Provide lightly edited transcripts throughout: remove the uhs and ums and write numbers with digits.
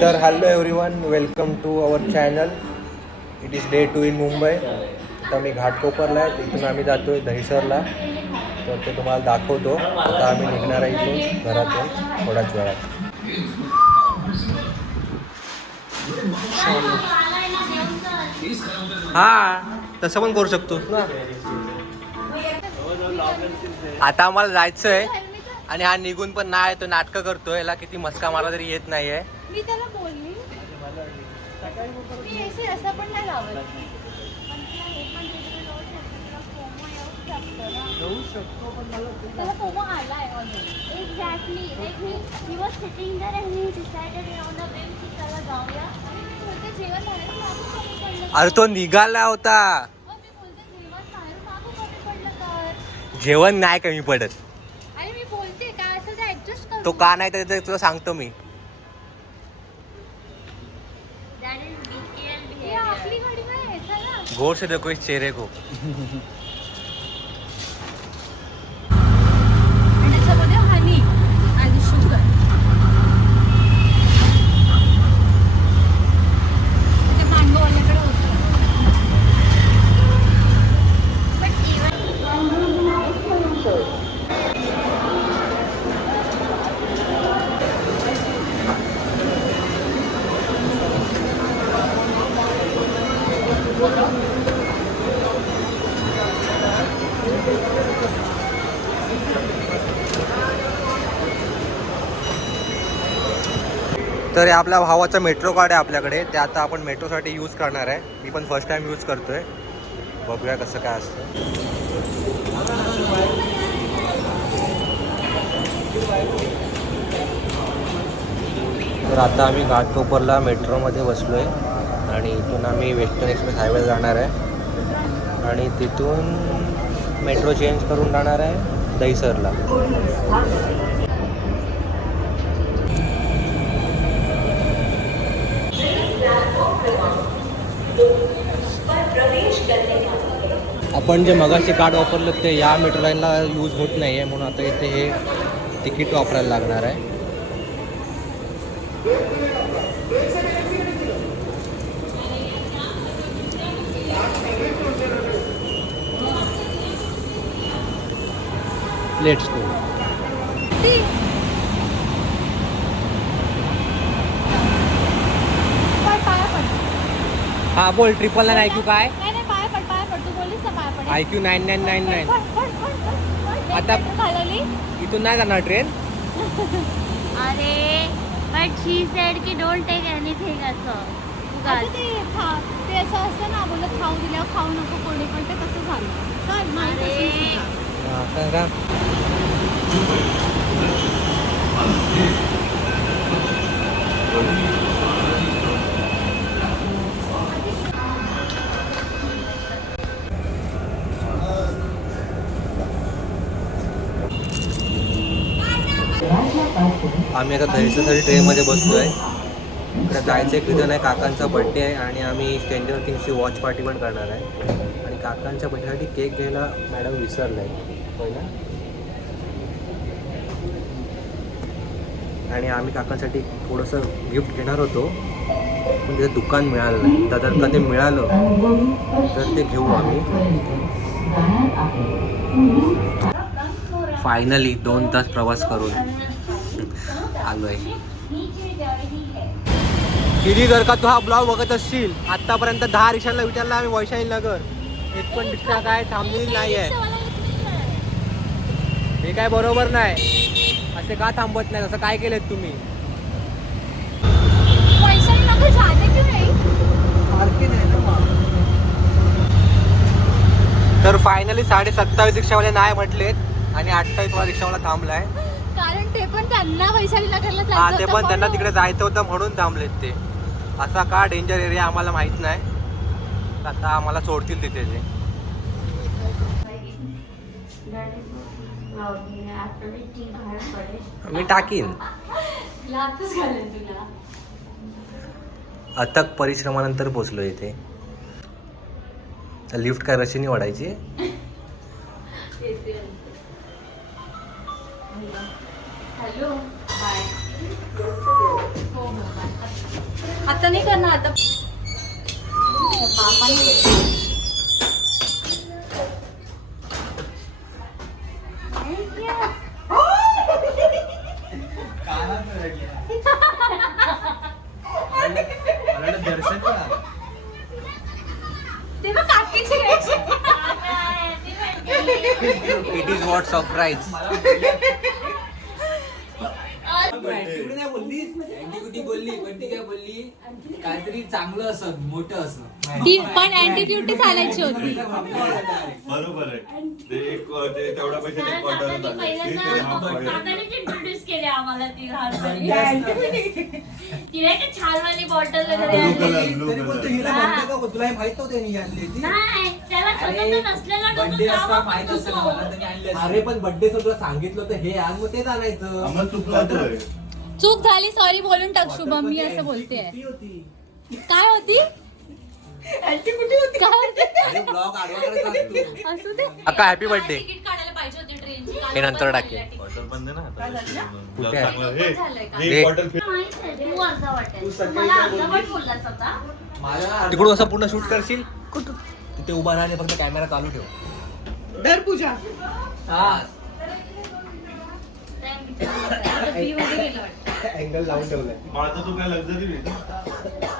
तर hello everyone, welcome to our channel. It is day 2 in Mumbai. आता मी घाटकोपरला आहे, इथून आम्ही जातो आहे दहिसरला. तर ते तुम्हाला दाखवतो. आता आम्ही निघणार आहे इथून घरातून थोड्याच वेळात. हा, तसं पण करू शकतोस ना. आता आम्हाला जायचं आहे आणि हा निघून पण नाही, तो नाटकं करतोय. याला किती मस्का मारला तरी येत नाहीये. मी त्याला बोलली मी ऐसे असं पण नाही लावत. त्याला फोमो आलाय already. Exactly he was sitting there and he decided on the bench की चला जाऊया. आणि मी बोलते जेवण झालं की मागं कमी पडलं. अरे तो निघाला होता. मी बोलते जेवण बाहेर मागं कमी पडलं तर जेवण नाही कमी पडत. आणि मी बोलते काय असेल ते ऍडजस्ट कर. तो का नाही तर तुला सांगतो मी. आपली गाडी आहे चला. गौर से देखो इस चेहरे को. आणि त्याच्यामध्ये हनी आणि शुगर. ते मांडववाल्याकडे होतं. बट तर हे आपल्या भावाचा मेट्रो कार्ड आहे आपल्याकडे. ते आता आपण मेट्रोसाठी यूज करणार आहे. मी पण फर्स्ट टाइम यूज करतोय. बघूया कसं काय असतं. तर आता आम्ही घाटकोपरला मेट्रोमध्ये बसलो आहे आणि इथून आम्ही वेस्टर्न एक्सप्रेस हायवे जाणार आहे आणि तिथून मेट्रो चेंज करून जाणार आहे दहिसरला. आपण जे मगाशी कार्ड वापरलं ते या मेट्रो लाईनला यूज होत नाही आहे, म्हणून आता इथे हे तिकीट वापरायला लागणार आहे. Let's go. हा बोल. 999 IQ काय? नाही पाया पड तू बोललीस ना पाया पड. IQ 9999. आता इथून नाही जाणार ट्रेन. अरे बट शी सेड की डोंट टेक एनीथिंग असं. ते असं असतं ना, बोलत खाऊ दिल्यावर खाऊ नको कोणी, पण ते कसं झालं. आम्ही आता दहिसरसाठी ट्रेनमध्ये बसलो आहे. इकडे जायचं एक रिझन आहे, काकांचा बड्डे आहे आणि आम्ही स्ट्रेंजर थिंग्सची वॉच पार्टी पण करणार आहे. आणि काकांच्या बड्डेसाठी केक घ्यायला मॅडम विसरलं आहे पहिला. आणि आम्ही काकांसाठी थोडंसं गिफ्ट घेणार होतो, पण तिथे दुकान मिळालं नाही. जर कधी मिळालं तर ते घेऊ आम्ही. फायनली 2 तास प्रवास करून आलो आहे. किती जर का तू हा ब्लॉग बघत असशील, आत्तापर्यंत 10 रिक्षाला विचारला आम्ही वैशाली नगर, एक पण रिक्षा काय थांबलेली नाही आहे. हे काय बरोबर नाही. असे का थांबत नाही? असं काय केलेत तुम्ही? तर फायनली 27.5 रिक्षावाले नाही म्हटलेत आणि 28 वाला रिक्षावाला थांबलाय. कारण ते पण त्यांना वैशालीला करायला जायचं. हा, ते पण त्यांना तिकडे जायचं होतं म्हणून थांबलेत ते. असा का डेंजर एरिया आम्हाला माहित नाही. आता आम्हाला सोडतील तिथे ते. मी टाकीन. अथक परिश्रमानंतर पोचलो इथे. लिफ्ट काय रशीने वाढायची. Hello bye. हो हो बाय. आता नाही करणार आता. दर्शन तेव्हा काकीची reaction. It is what surprise. बोलली काहीतरी चांगलं असं मोठं असं. ती पण अँटीट्यूड चालायची होती. बरोबर आहे. ते तेवढा पैसे एक ऑर्डर इंट्रोड्यूस केले आम्हाला ती लहानपणी. तिला एक छानवाली बॉटल वगैरे Blue color, आणलेली. blue तरी बोलतो color. हिला म्हणते का तुला हे माहित नव्हतं यांनी आणली ती? नाही त्याला स्वतःचं नसलेला बर्थडे डोकं असता का माहित वापरतो असतं ना तो? मला त्यांनी आणली असती. अरे पण बर्थडे तुला सांगितलं तर हे आज मग तेच आणायचं. आम्हाला चुकला होतोय. चूक झाली सॉरी बोलून टाक शुभम. मी असं बोलते. काय होती काय होती? अरे ब्लॉग आडवा करायचा असतो. असू दे. अक्का हॅपी बर्थडे. तिकीट काढायला पाहिजे होती ट्रेनची. हे नंतर टाकेल. बॉटल बंद आहे ना आता. कुठे आहे? चांगलं. हे हे. एक बॉटल तू अर्धा वाटेल मला अर्धवट बोललास आता. तिकडून असं पूर्ण शूट करशील कुठं तिथे उभा राहा आणि फक्त कॅमेरा चालू ठेव. दर पूजा हा फी मध्ये गेलं वाटतं. अँगल लावून ठेवलाय. माझं तू काय लक्झरी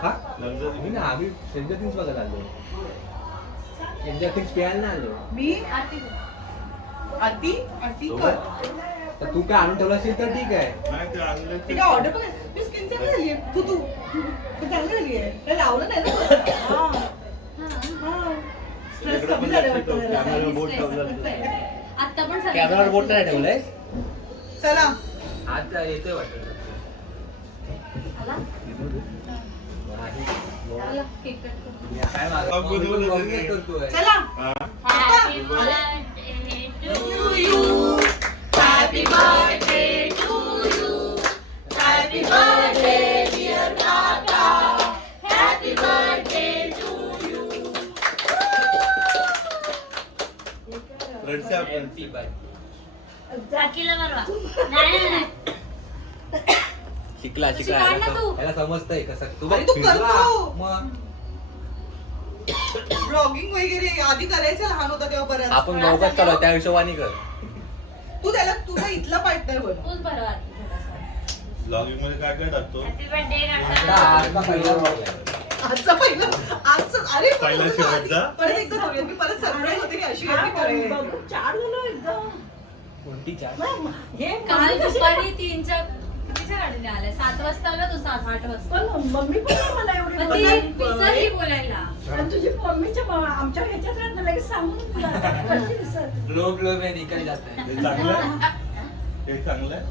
हा लक्झरी मी ना आम्ही स्ट्रेंजर थिंग्स बघायला आलो. स्ट्रेंजर थिंग्स प्यायला नाही आलो. मी आरती. आती आती कर तर तू काय आणून ठेवला असेल तर ठीक आहे. नाही ते आणलं ते काय ऑर्डर पण मी स्किन चांगली झाली आहे तू चांगली झाली आहे काय लावलं नाही ना स्ट्रेस कमी झालं वाटतं जरा. कॅमेरा बोट ठेवला. आता पण सगळं कॅमेरावर बोट नाही ठेवलंय. चला आज येतोय वाटतं. आला? नाही. आला, केक कट करू. काय मागं- बघूनच करतोय. चला Happy birthday to you. Happy birthday to you. Happy birthday dear Kaka. Happy birthday to you. Friends आपण काकीला बरवा. नाही नाही नाही. शिकला तशी शिकला काढ ना तू. याला समजतंय कसं तू अरे तू फिरला. करतो. मग ब्लॉगिंग वगैरे आधी करायचं लहान होता तेव्हा बऱ्याच आपण दोघंच चालू त्या हिशोबाने कर. तू त्याला तुझा इथला पार्टनर बन तूच बरवा थोडासा. ब्लॉगिंग मध्ये काय काय टाकतो. हॅपी बर्थडे आता आजचा पहिला vlog आहे. आजचं पहिलं आजचं अरे पण पहिला तुझं आधी- शेवटचा? परत एकदा करूया मी परत सरप्राईज होते की अशी गर्दी करेल कोणती चार? काल दुपारी 3च्या कितीच्या गाडीने आल्या 7 वाजता आला तू 7-8 वाजता. मम्मी पण नाही मला एवढी पण ती विसरली बोलायला. आणि तुझी मम्मीच्या आमच्या ह्याच्यात राहत लगेच सांगून कशी विसर लोग में निकल जाता है. हे चांगलं आहे. हे चांगलं आहे.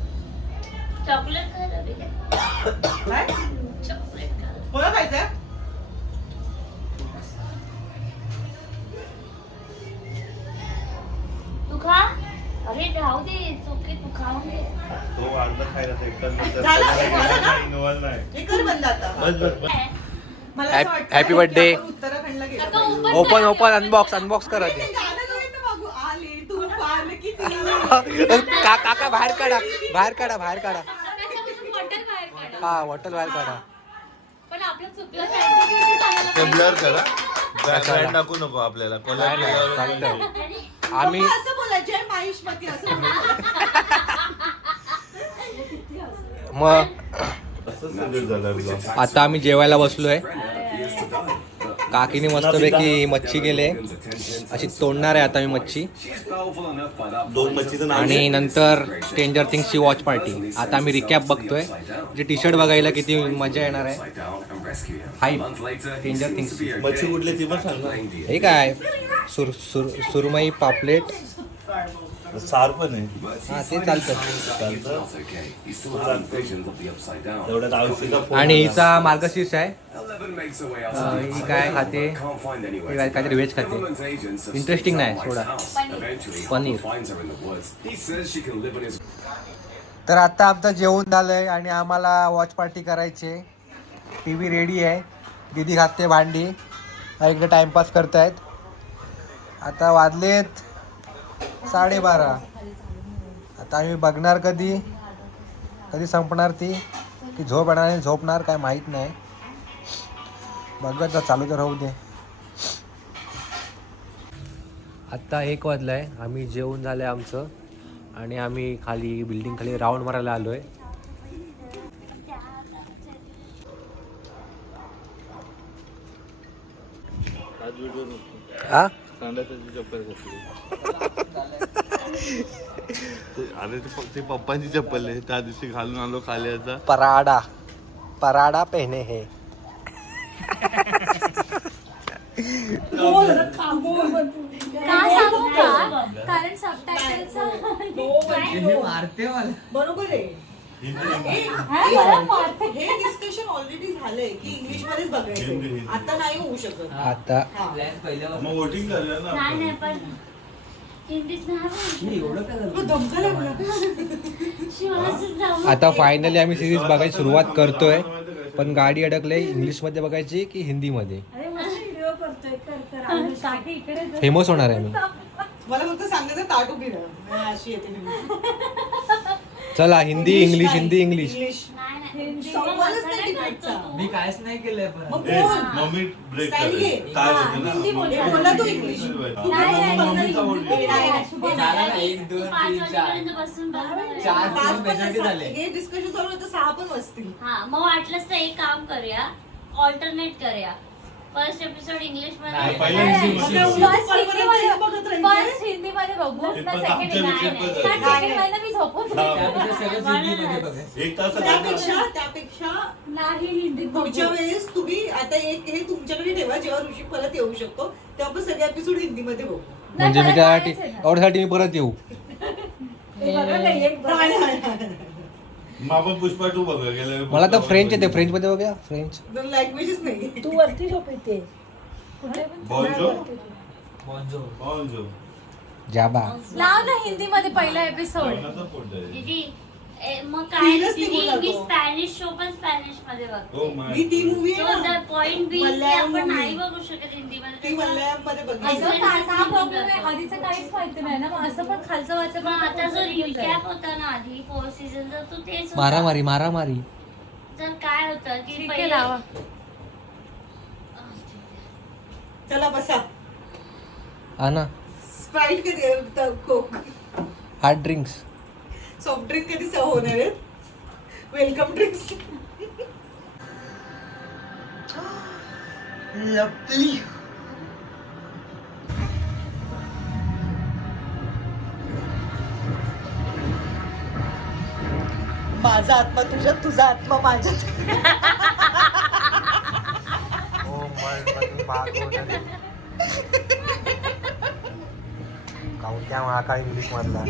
चॉकलेट खायला बी काय? काय चॉकलेट खायला. कोणा खायचंय तू खा. अरे राहू दे चोके तू खाऊन घे. तो अर्धा खायला तर एकटा नंतर झालं? सगळं झालं ना? इन्व्हॉल्व नाही. हे कर बंद आता बस बस बस. मला Happy- असं वाटतं happy की birthday. आपण उत्तराखंडला गेलो आता पाहिजे. open ओपन अनबॉक्स करा ते ते. गाणं नव्हे ना बाबू. आले तुफान किती काका बाहेर काढा. त्याच्यापासून बॉटल बाहेर काढा. हा बॉटल बाहेर काढा. पण आपलं चुकलं scientifically सांगायला ते पाहिजे. ब्लर करा. कशाला? बॅकग्राऊंड टाकू नको आपल्याला. नाही, कोल्हापूर नाही, यावं चालतंय. लागेल. आम्ही पप्पा असं बोला जय माहिष्मती असं बोला. मग असं सगळं झालं vlog. आता आम्ही जेवायला बसलोय. काकीने मस्तपैकी मच्छी केले. अशी तोडणार आहे आता मी मच्छी. दोन मच्छीचं नाव आणि घे. नंतर स्ट्रेंजर थिंग्सची वॉच पार्टी. आता आम्ही रिकॅप बघतोय. जे टी शर्ट बघायला किती मजा येणार आहे. हाईप स्ट्रेंजर थिंग्सची. मच्छी कुठली ती पण सांग ना. हे काय सुरमई पापलेट. सार पण आहे. हा ते चालतं. तेवढ्यात आवशीचा फोन आणि आला. हिचा मार्गशीर्ष आहे. ही काय खाते ही काहीतरी व्हेज खाते. इंटरेस्टिंग नाही सोडा. पनीर. तर आता आमचं जेवण झालंय आणि आम्हाला वॉच पार्टी करायची आहे. टी व्ही रेडी आहे. दीदी घालते भांडी. इकडे टाइमपास करतायत. आता वाजलेत 12:30. आता आम्ही बघणार कधी संपणार ती की झोपणार काय माहीत नाही. बघत जा, चालू तर राहू दे. आत्ता 1 वाजला आहे. आम्ही जेवण झालं आहे आमचं आणि आम्ही खाली बिल्डिंग खाली राऊंड मारायला आलो आहे. आ अरे ते पप्पांची चप्पल आहे, त्या दिवशी घालून आलो खाली आता. पराडा पहने हे. का सांगू का? कारण सबटायटलचा बरोबर आहे. मला मारते. हे डिस्कशन ऑलरेडी झालंय की इंग्लिश मध्येच बघायचं, आता नाही होऊ शकत. आता मग वोटिंग करूया ना नाही नाही आपण. पण हिंदीत नाही तो धमका लागला. शिवाय आता फायनली आम्ही सिरीज बघायची सुरुवात करतोय, पण गाडी अडकले. इंग्लिशमध्ये बघायची की हिंदीमध्ये? अरे मस्त व्हिडिओ करतोय कर काकी इकडे जा. फेमस होणार आहे मी. मला फक्त सांगायचं ताट उभी राहा, अशी येते मी. चला Hindi English, Hindi English. English Hindi सवालच नाही डिबेटचा. मी काहीच नाही केलंय पण मग ए, बोल. मम्मी ब्रेक Style घे. काय होतं ना? हिंदी बोल. हे बोला तू इंग्लिश. मम्मीचा बोलली. झाला ना 1 2 3 4 बसून बघ. 4 पाच 3 पण मेजॉरिटी झाले. हे डिस्कशन चालू आहे तर 6 पण वाजतील. हा मग वाटलंच तर एक काम करूया, ऑल्टरनेट करूया. फर्स्ट एपिसोड इंग्लिश नाही, मध्ये पहिला हिंदी मध्ये. First बघत हिंदीमध्ये बघू. ते ना पण second आमच्या नाही, विषय नाही. पण कारण आहे. second महिना मी झोपून त्यापेक्षा सगळं हिंदीमध्ये बघायचं. एक तास त्यापेक्षा नाही हिंदीत पुढच्या बघू. वेळेस तुम्ही आता एक हे तुमच्याकडे ठेवा, जेव्हा ऋषी परत येऊ शकतो तेव्हा आपण सगळे एपिसोड हिंदीमध्ये बघू. म्हणजे मी त्यासाठी एवढ्यासाठी मी परत येऊ. मग आपण पुष्पा 2 बघा गेल्या मला तर फ्रेंच येते, फ्रेंच मध्ये बघूया. फ्रेंच लँग्वेजेस नाही. तू वरती झोप येते बॉन्जो बॉन्जो. बॉन्जो जाबा. लाव ना हिंदीमध्ये पहिला एपिसोड. कोणाचा पोट आहे? दीदी मग काय Feel च दीदी निघून मी जातो. स्पॅनिश शो पण स्पॅनिश मध्ये बघतो. Oh my मी ती God. मूवी सो आहे द ना, पॉइंट बी की मल्याळम आपण movie. नाही बघू शकत ती हिंदीमध्ये. मल्याळम मध्ये बघितली. असं हा प्रॉब्लेम आहे. आधीचं काहीच माहिती नाही ना, मग असं पण खालचं वाचन मग आता जो रिकॅप होता ना आधी 4 सीझनचा तो तेच होता. मारामारी मारामारी. तर काय होतं की ठीक आहे लावा. चला बसा. आना स्प्राईट कधी कोक हार्ड ड्रिंक्स. सॉफ्ट ड्रिंक कधी सर्व होणार आहेत? Welcome drinks. माझा आत्मा तुझ्यात, तुझा आत्मा माझ्यात. त्या महाकाळ इंग्लिश मधला.